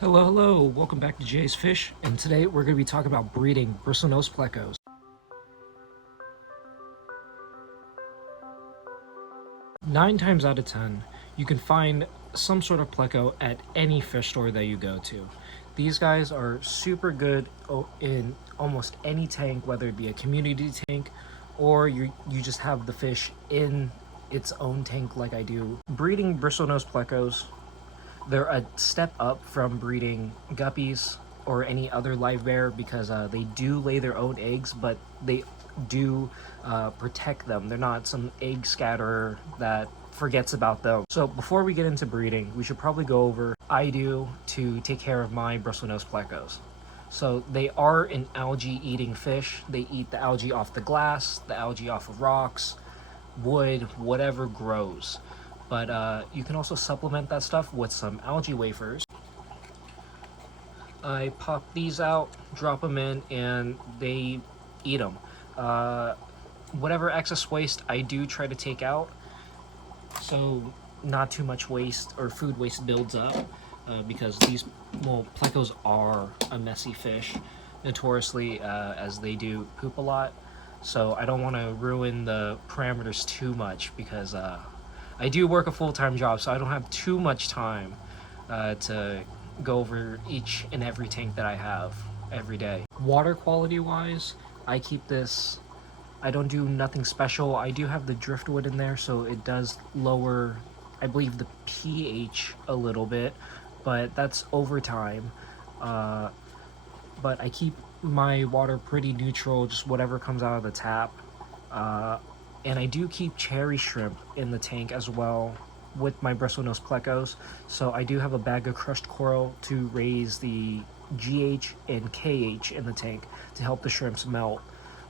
Hello, hello, welcome back to Jay's Fish, and today we're going to be talking about breeding Bristlenose Plecos. 9 times out of 10, you can find some sort of Pleco at any fish store that you go to. These guys are super good in almost any tank, whether it be a community tank or you just have the fish in its own tank like I do. Breeding Bristlenose Plecos, they're a step up from breeding guppies or any other live bear because they do lay their own eggs, but they do protect them. They're not some egg scatterer that forgets about them. So before we get into breeding, we should probably go over I do to take care of my Bristlenose Plecos. So they are an algae eating fish. They eat the algae off the glass, the algae off of rocks, wood, whatever grows. But you can also supplement that stuff with some algae wafers. I pop these out, drop them in, and they eat them. Whatever excess waste I do try to take out, so not too much waste or food waste builds up, because these, well, plecos are a messy fish, notoriously, as they do poop a lot. So I don't want to ruin the parameters too much because I do work a full-time job, so I don't have too much time to go over each and every tank that I have every day. Water quality wise, I keep this, I don't do nothing special. I do have the driftwood in there, so it does lower, I believe, the pH a little bit, but that's over time. But I keep my water pretty neutral, just whatever comes out of the tap. And I do keep cherry shrimp in the tank as well with my Bristlenose Plecos. So I do have a bag of crushed coral to raise the GH and KH in the tank to help the shrimps melt.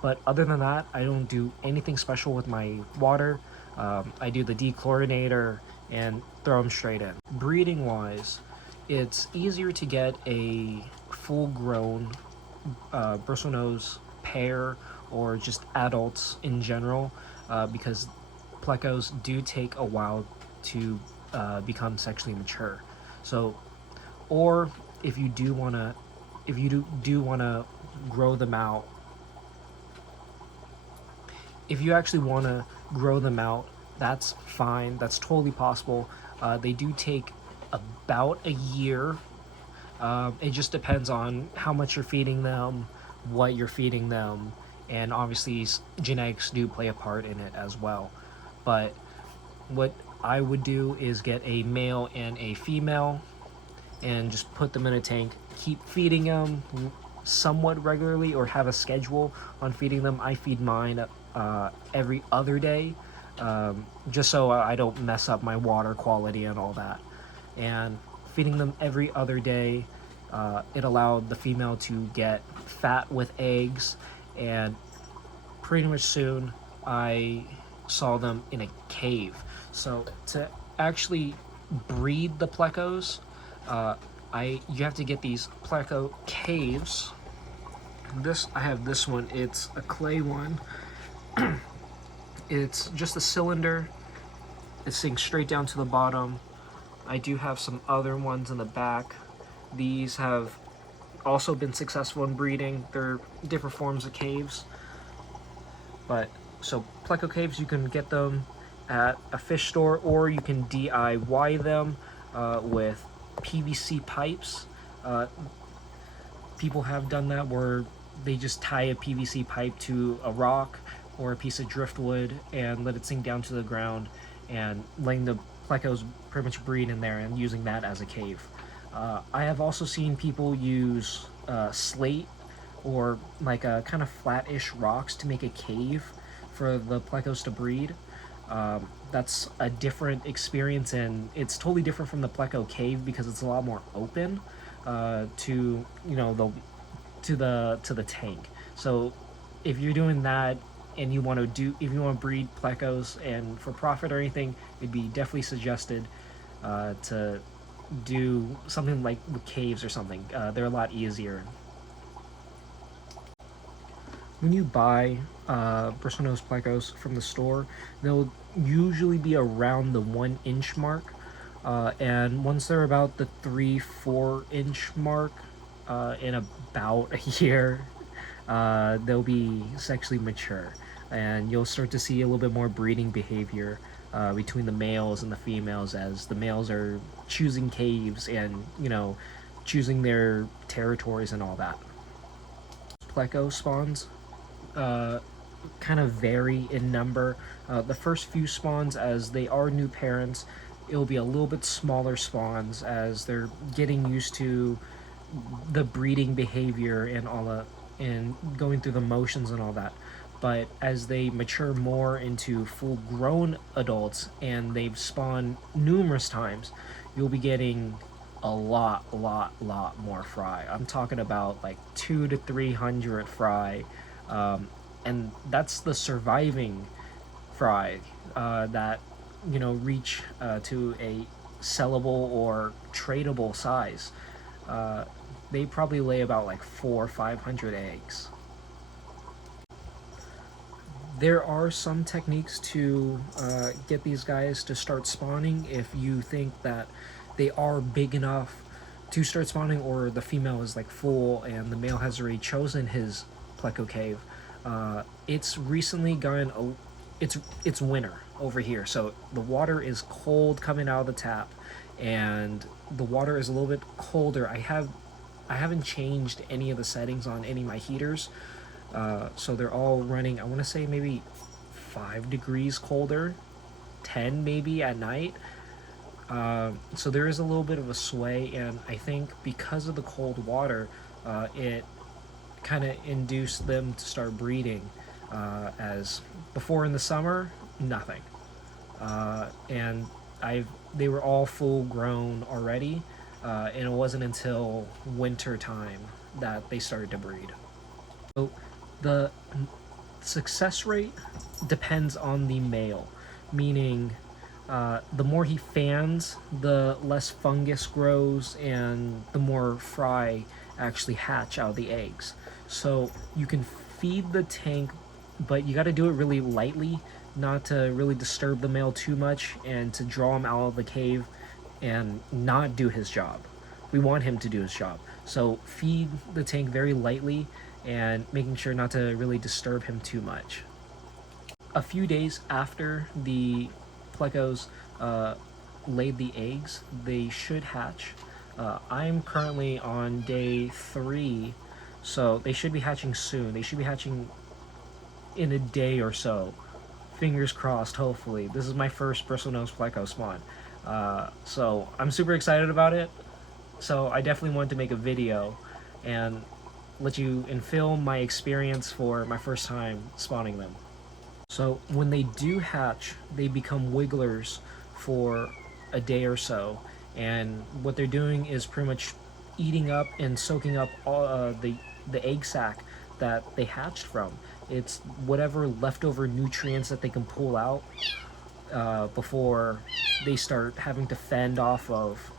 But other than that, I don't do anything special with my water. I do the dechlorinator and throw them straight in. Breeding wise, it's easier to get a full-grown Bristlenose pair or just adults in general, because plecos do take a while to become sexually mature. So, or if you do wanna, grow them out, if you actually wanna grow them out, that's fine. That's totally possible. They do take about a year. It just depends on how much you're feeding them, what you're feeding them, and obviously genetics do play a part in it as well. But what I would do is get a male and a female and just put them in a tank, keep feeding them somewhat regularly or have a schedule on feeding them. I feed mine every other day, just so I don't mess up my water quality and all that. And feeding them every other day, it allowed the female to get fat with eggs, and pretty much soon I saw them in a cave. So to actually breed the plecos, you have to get these pleco caves. I have this one. It's a clay one. It's just a cylinder. It sinks straight down to the bottom. I do have some other ones in the back. These have also been successful in breeding. They're different forms of caves. But so pleco caves, you can get them at a fish store, or you can DIY them with PVC pipes. People have done that where they just tie a PVC pipe to a rock or a piece of driftwood and let it sink down to the ground, and letting the plecos pretty much breed in there and using that as a cave. I have also seen people use slate or like a kind of flat-ish rocks to make a cave for the plecos to breed. That's a different experience, and it's totally different from the pleco cave because it's a lot more open to the tank. So if you're doing that and you want to breed plecos and for profit or anything, it'd be definitely suggested to do something like with caves or something. They're a lot easier. When you buy Bristlenose Plecos from the store, they'll usually be around the 1 inch mark. And once they're about the 3-4 inch mark, in about a year, they'll be sexually mature, and you'll start to see a little bit more breeding behavior between the males and the females, as the males are choosing caves and, choosing their territories and all that. Pleco spawns kind of vary in number. The first few spawns, as they are new parents, it'll be a little bit smaller spawns as they're getting used to the breeding behavior and all that, and going through the motions and all that. But as they mature more into full grown adults and they've spawned numerous times, you'll be getting a lot more fry. I'm talking about like 200 to 300 fry, and that's the surviving fry that reach to a sellable or tradable size. They probably lay about like 400 or 500 eggs. There are some techniques to get these guys to start spawning if you think that they are big enough to start spawning, or the female is like full and the male has already chosen his pleco cave. It's recently gotten it's winter over here, so the water is cold coming out of the tap, and the water is a little bit colder. I haven't changed any of the settings on any of my heaters, so they're all running, I want to say maybe 5 degrees colder, 10 maybe at night. So there is a little bit of a sway, and I think because of the cold water, it kind of induced them to start breeding, as before in the summer, nothing. And they were all full grown already, and it wasn't until winter time that they started to breed. So the success rate depends on the male, meaning the more he fans, the less fungus grows and the more fry actually hatch out of the eggs. So you can feed the tank, but you got to do it really lightly, not to really disturb the male too much and to draw him out of the cave and not do his job. We want him to do his job. So feed the tank very lightly and making sure not to really disturb him too much. A few days after the plecos laid the eggs, they should hatch. I'm currently on day 3, so they should be hatching soon. They should be hatching in a day or so. Fingers crossed, hopefully. This is my first Bristlenose Pleco spawn. So I'm super excited about it. So I definitely wanted to make a video and let you and film my experience for my first time spawning them. So when they do hatch, they become wigglers for a day or so, and what they're doing is pretty much eating up and soaking up all the egg sac that they hatched from. It's whatever leftover nutrients that they can pull out before they start having to fend off of,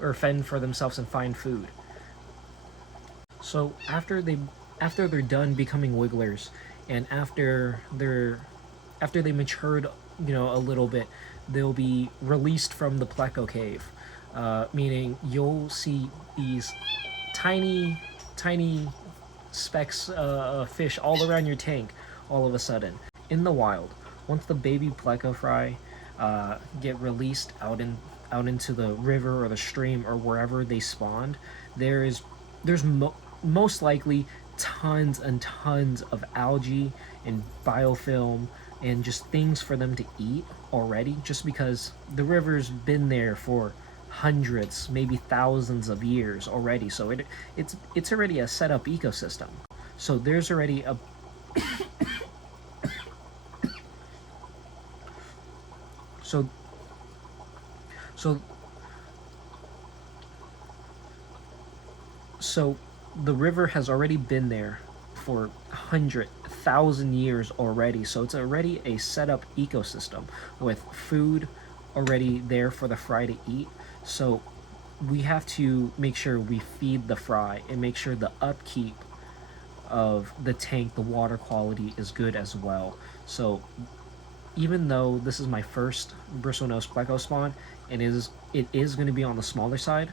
or fend for themselves and find food. So after they're done becoming wigglers, and after they matured, a little bit, they'll be released from the pleco cave, meaning you'll see these tiny specks of fish all around your tank all of a sudden. In the wild, once the baby pleco fry get released out into the river or the stream or wherever they spawned, there's most likely tons and tons of algae and biofilm and just things for them to eat already, just because the river's been there for hundreds, maybe thousands of years already. So it's already a set up ecosystem. So there's already a so the river has already been there for 100,000 years already, so it's already a set up ecosystem with food already there for the fry to eat. So we have to make sure we feed the fry and make sure the upkeep of the tank, the water quality, is good as well. So even though this is my first Bristlenose Pleco spawn, and it is going to be on the smaller side,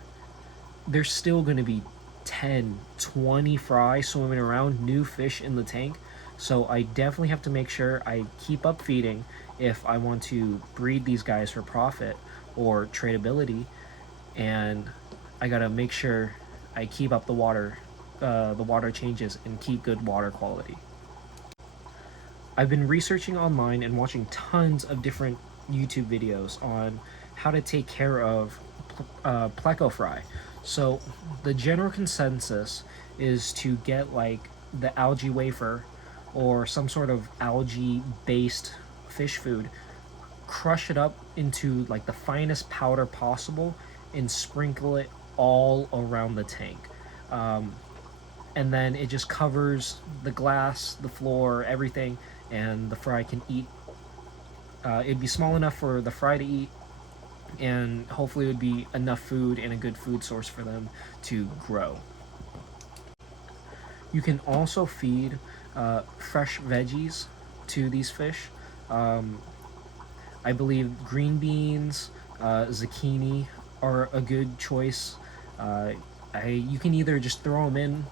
there's still going to be 10, 20 fry swimming around, new fish in the tank. So I definitely have to make sure I keep up feeding if I want to breed these guys for profit or tradability, and I gotta make sure I keep up the water changes and keep good water quality. I've been researching online and watching tons of different YouTube videos on how to take care of pleco fry. So the general consensus is to get like the algae wafer or some sort of algae based fish food, crush it up into like the finest powder possible, and sprinkle it all around the tank. And then it just covers the glass, the floor, everything, and the fry can eat. It'd be small enough for the fry to eat, and hopefully it would be enough food and a good food source for them to grow. You can also feed fresh veggies to these fish. I believe green beans, zucchini are a good choice. You can either just throw them in,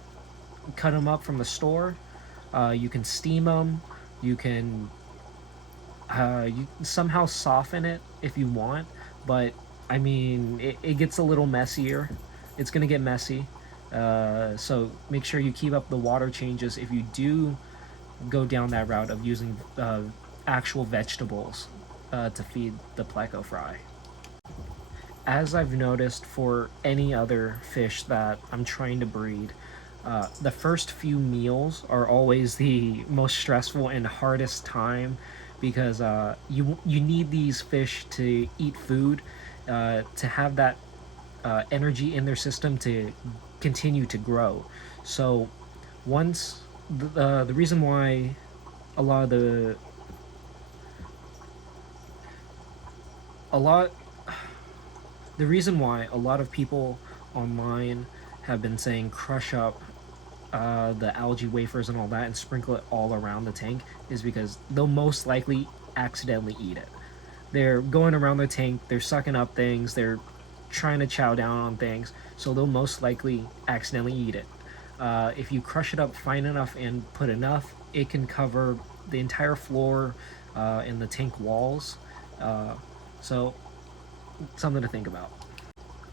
cut them up from the store. You can steam them. You can somehow soften it if you want, but I mean, it gets a little messier. It's gonna get messy. So make sure you keep up the water changes if you do go down that route of using actual vegetables to feed the pleco fry. As I've noticed for any other fish that I'm trying to breed, the first few meals are always the most stressful and hardest time, because you need these fish to eat food, to have that energy in their system to continue to grow. So once the reason why a lot of the the reason why a lot of people online have been saying crush up the algae wafers and all that and sprinkle it all around the tank is because they'll most likely accidentally eat it. They're going around the tank, they're sucking up things, they're trying to chow down on things, so they'll most likely accidentally eat it. If you crush it up fine enough and put enough, it can cover the entire floor and the tank walls. So something to think about.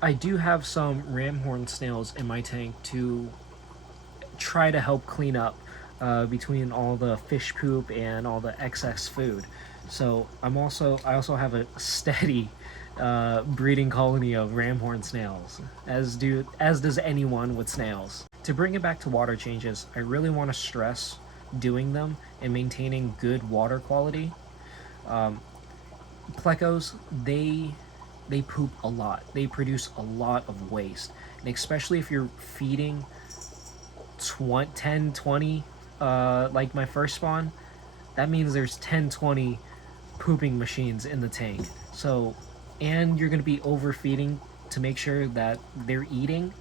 I do have some ramhorn snails in my tank to try to help clean up between all the fish poop and all the excess food. So I also have a steady breeding colony of ramhorn snails, as does anyone with snails. To bring it back to water changes, I really want to stress doing them and maintaining good water quality. Plecos, they poop a lot. They produce a lot of waste, and especially if you're feeding 10, 20, like my first spawn, that means there's 10, 20 pooping machines in the tank. So, and you're going to be overfeeding to make sure that they're eating,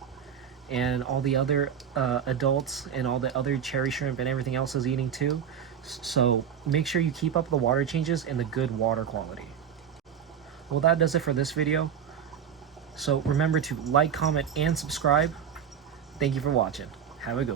and all the other adults and all the other cherry shrimp and everything else is eating too. So make sure you keep up the water changes and the good water quality. Well, that does it for this video. So remember to like, comment, and subscribe. Thank you for watching. Have a good one.